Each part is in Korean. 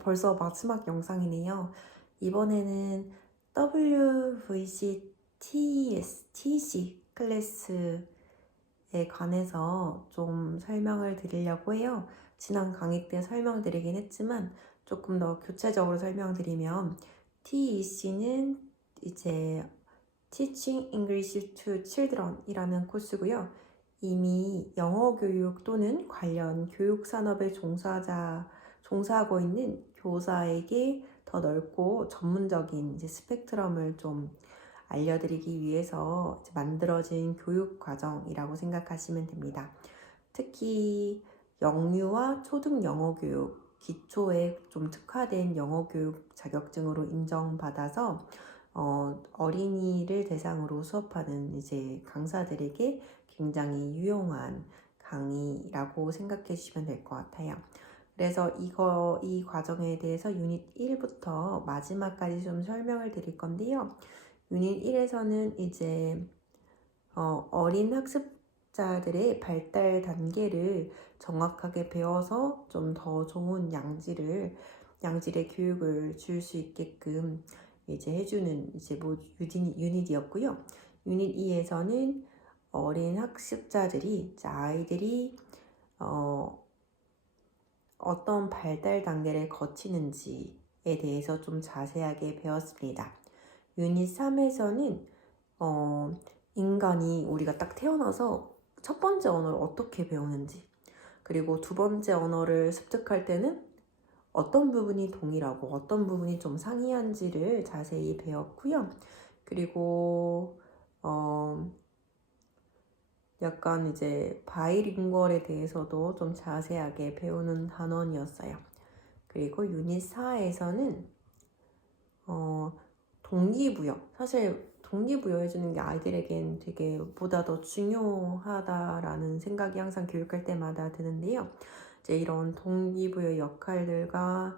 벌써 마지막 영상이네요. 이번에는 WVC TC 클래스에 관해서 좀 설명을 드리려고 해요. 지난 강의 때 설명드리긴 했지만 조금 더 교체적으로 설명드리면 TEC는 이제 Teaching English to Children 이라는 코스고요. 이미 영어 교육 또는 관련 교육 산업에 종사하고 있는 교사에게 더 넓고 전문적인 이제 스펙트럼을 좀 알려드리기 위해서 만들어진 교육 과정이라고 생각하시면 됩니다. 특히 영유아 초등 영어 교육, 기초에 좀 특화된 영어 교육 자격증으로 인정받아서 어린이를 대상으로 수업하는 이제 강사들에게 굉장히 유용한 강의라고 생각해 주시면 될 것 같아요. 그래서 이 과정에 대해서 유닛 1부터 마지막까지 좀 설명을 드릴 건데요. 유닛 1에서는 이제 어린 학습자들의 발달 단계를 정확하게 배워서 좀 더 좋은 양질의 교육을 줄 수 있게끔 이제 해주는 이제 유닛이었고요. 유닛 2에서는 어린 학습자들이 아이들이 어떤 발달 단계를 거치는지에 대해서 좀 자세하게 배웠습니다. 유닛 3에서는 인간이 우리가 딱 태어나서 첫 번째 언어를 어떻게 배우는지, 그리고 두 번째 언어를 습득할 때는 어떤 부분이 동일하고 어떤 부분이 좀 상이한지를 자세히 배웠고요. 그리고 약간 이제 바이링구얼에 대해서도 좀 자세하게 배우는 단원이었어요. 그리고 유닛 4에서는 동기부여, 사실 동기부여해주는 게 아이들에겐 되게 보다 더 중요하다라는 생각이 항상 교육할 때마다 드는데요. 이제 이런 동기부여 역할들과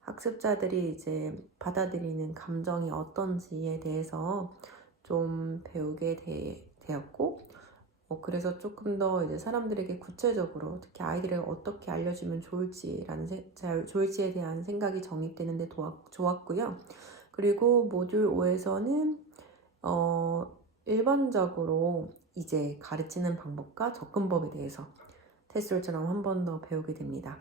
학습자들이 이제 받아들이는 감정이 어떤지에 대해서 좀 배우게 되었고, 그래서 조금 더 이제 사람들에게 구체적으로 특히 아이들에게 어떻게 알려주면 좋을지에 대한 생각이 정립되는데 좋았고요. 그리고 모듈 5에서는 일반적으로 이제 가르치는 방법과 접근법에 대해서 테스트처럼 한 번 더 배우게 됩니다.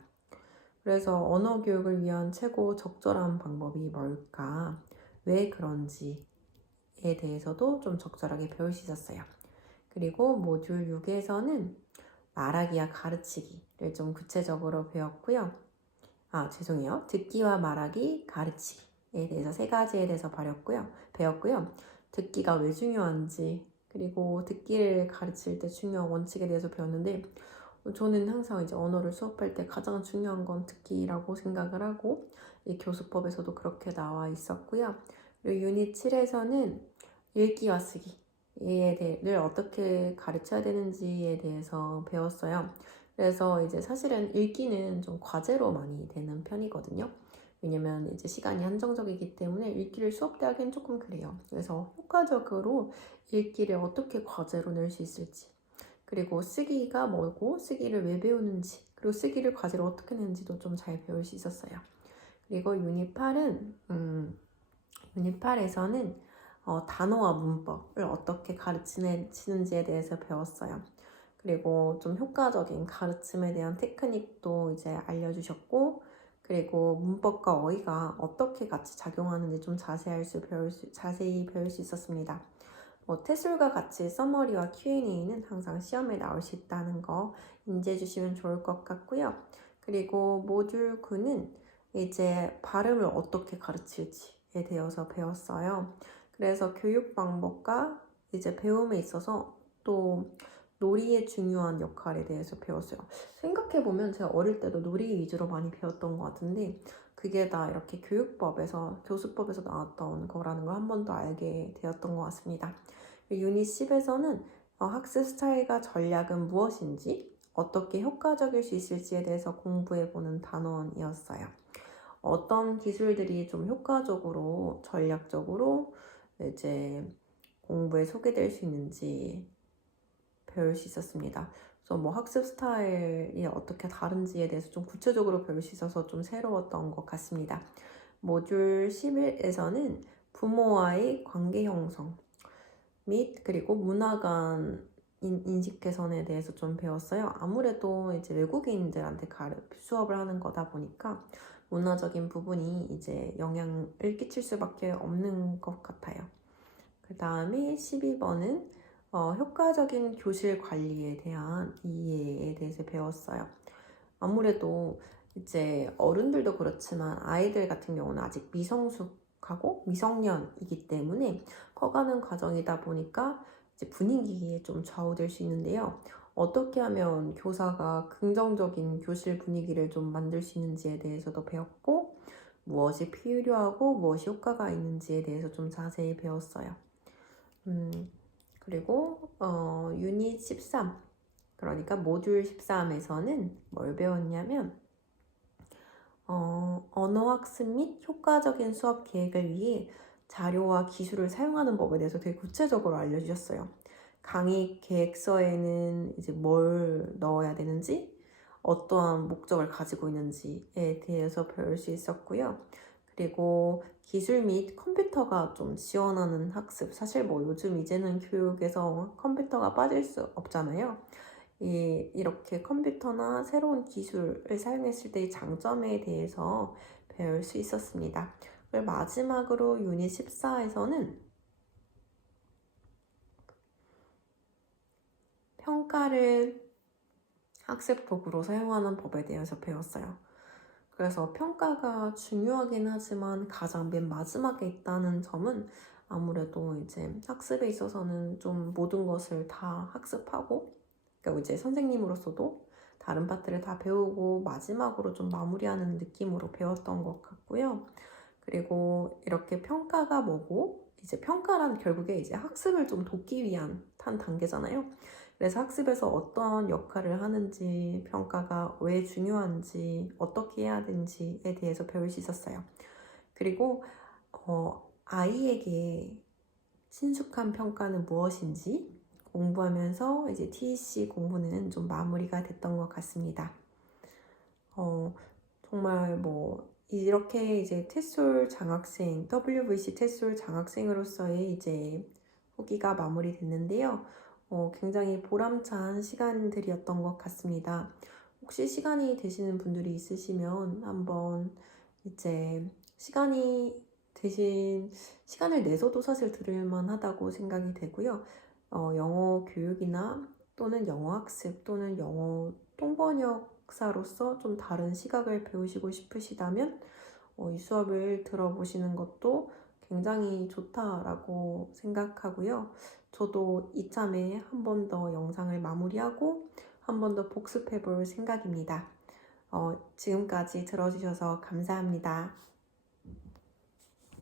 그래서 언어 교육을 위한 최고 적절한 방법이 뭘까? 왜 그런지에 대해서도 좀 적절하게 배울 수 있었어요. 그리고 모듈 6에서는 말하기와 가르치기를 좀 구체적으로 배웠고요. 듣기와 말하기, 가르치기에 대해서 세 가지에 대해서 배웠고요. 듣기가 왜 중요한지, 그리고 듣기를 가르칠 때 중요한 원칙에 대해서 배웠는데, 저는 항상 이제 언어를 수업할 때 가장 중요한 건 듣기라고 생각을 하고, 이 교수법에서도 그렇게 나와 있었고요. 그리고 유닛 7에서는 읽기와 쓰기를 어떻게 가르쳐야 되는지에 대해서 배웠어요. 그래서 이제 사실은 읽기는 좀 과제로 많이 되는 편이거든요. 왜냐면 이제 시간이 한정적이기 때문에 읽기를 수업 때 하기엔 조금 그래요. 그래서 효과적으로 읽기를 어떻게 과제로 낼 수 있을지, 그리고 쓰기가 뭐고 쓰기를 왜 배우는지, 그리고 쓰기를 과제로 어떻게 내는지도 좀 잘 배울 수 있었어요. 그리고 유닛 8에서는 단어와 문법을 어떻게 가르치는지에 대해서 배웠어요. 그리고 좀 효과적인 가르침에 대한 테크닉도 이제 알려주셨고, 그리고 문법과 어휘가 어떻게 같이 작용하는지 좀 자세히 배울 수 있었습니다. 테술과 같이 서머리와 Q&A는 항상 시험에 나올 수 있다는 거 인지해 주시면 좋을 것 같고요. 그리고 모듈 9는 이제 발음을 어떻게 가르칠지에 대해서 배웠어요. 그래서 교육 방법과 이제 배움에 있어서 또 놀이의 중요한 역할에 대해서 배웠어요. 생각해보면 제가 어릴 때도 놀이 위주로 많이 배웠던 것 같은데, 그게 다 이렇게 교수법에서 나왔던 거라는 걸 한 번 더 알게 되었던 것 같습니다. 유닛 10에서는 학습 스타일과 전략은 무엇인지, 어떻게 효과적일 수 있을지에 대해서 공부해보는 단원이었어요. 어떤 기술들이 좀 효과적으로, 전략적으로 이제 공부에 소개될 수 있는지 배울 수 있었습니다. 그래서 뭐 학습 스타일이 어떻게 다른지에 대해서 좀 구체적으로 배울 수 있어서 좀 새로웠던 것 같습니다. 모듈 11에서는 부모와의 관계 형성 및 그리고 문화 간 인식 개선에 대해서 좀 배웠어요. 아무래도 이제 외국인들한테 수업을 하는 거다 보니까 문화적인 부분이 이제 영향을 끼칠 수밖에 없는 것 같아요. 그 다음에 12번은 효과적인 교실 관리에 대한 이해에 대해서 배웠어요. 아무래도 이제 어른들도 그렇지만 아이들 같은 경우는 아직 미성숙하고 미성년이기 때문에 커가는 과정이다 보니까 이제 분위기에 좀 좌우될 수 있는데요. 어떻게 하면 교사가 긍정적인 교실 분위기를 좀 만들 수 있는지에 대해서도 배웠고, 무엇이 필요하고 무엇이 효과가 있는지에 대해서 좀 자세히 배웠어요. 그리고 유닛 13, 그러니까 모듈 13에서는 뭘 배웠냐면 언어학습 및 효과적인 수업 계획을 위해 자료와 기술을 사용하는 법에 대해서 되게 구체적으로 알려주셨어요. 강의 계획서에는 이제 뭘 넣어야 되는지, 어떠한 목적을 가지고 있는지에 대해서 배울 수 있었고요. 그리고 기술 및 컴퓨터가 좀 지원하는 학습. 사실 뭐 요즘 이제는 교육에서 컴퓨터가 빠질 수 없잖아요. 이렇게 컴퓨터나 새로운 기술을 사용했을 때의 장점에 대해서 배울 수 있었습니다. 그리고 마지막으로 유닛 14에서는 평가를 학습 도구로 사용하는 법에 대해서 배웠어요. 그래서 평가가 중요하긴 하지만 가장 맨 마지막에 있다는 점은 아무래도 이제 학습에 있어서는 좀 모든 것을 다 학습하고, 그러니까 이제 선생님으로서도 다른 파트를 다 배우고 마지막으로 좀 마무리하는 느낌으로 배웠던 것 같고요. 그리고 이렇게 평가가 뭐고, 이제 평가란 결국에 이제 학습을 좀 돕기 위한 한 단계잖아요. 그래서 학습에서 어떤 역할을 하는지, 평가가 왜 중요한지, 어떻게 해야 되는지에 대해서 배울 수 있었어요. 그리고 아이에게 친숙한 평가는 무엇인지 공부하면서 이제 TEC 공부는 좀 마무리가 됐던 것 같습니다. 정말 뭐 이렇게 이제 테솔 장학생, WVC 테솔 장학생으로서의 이제 후기가 마무리됐는데요. 굉장히 보람찬 시간들이었던 것 같습니다. 혹시 시간이 되시는 분들이 있으시면 한번 이제 시간을 내서도 사실 들을만 하다고 생각이 되고요. 영어 교육이나 또는 영어 학습 또는 영어 통번역사로서 좀 다른 시각을 배우시고 싶으시다면 이 수업을 들어보시는 것도 굉장히 좋다라고 생각하고요. 저도 이참에 한 번 더 영상을 마무리하고 한 번 더 복습해 볼 생각입니다. 지금까지 들어주셔서 감사합니다.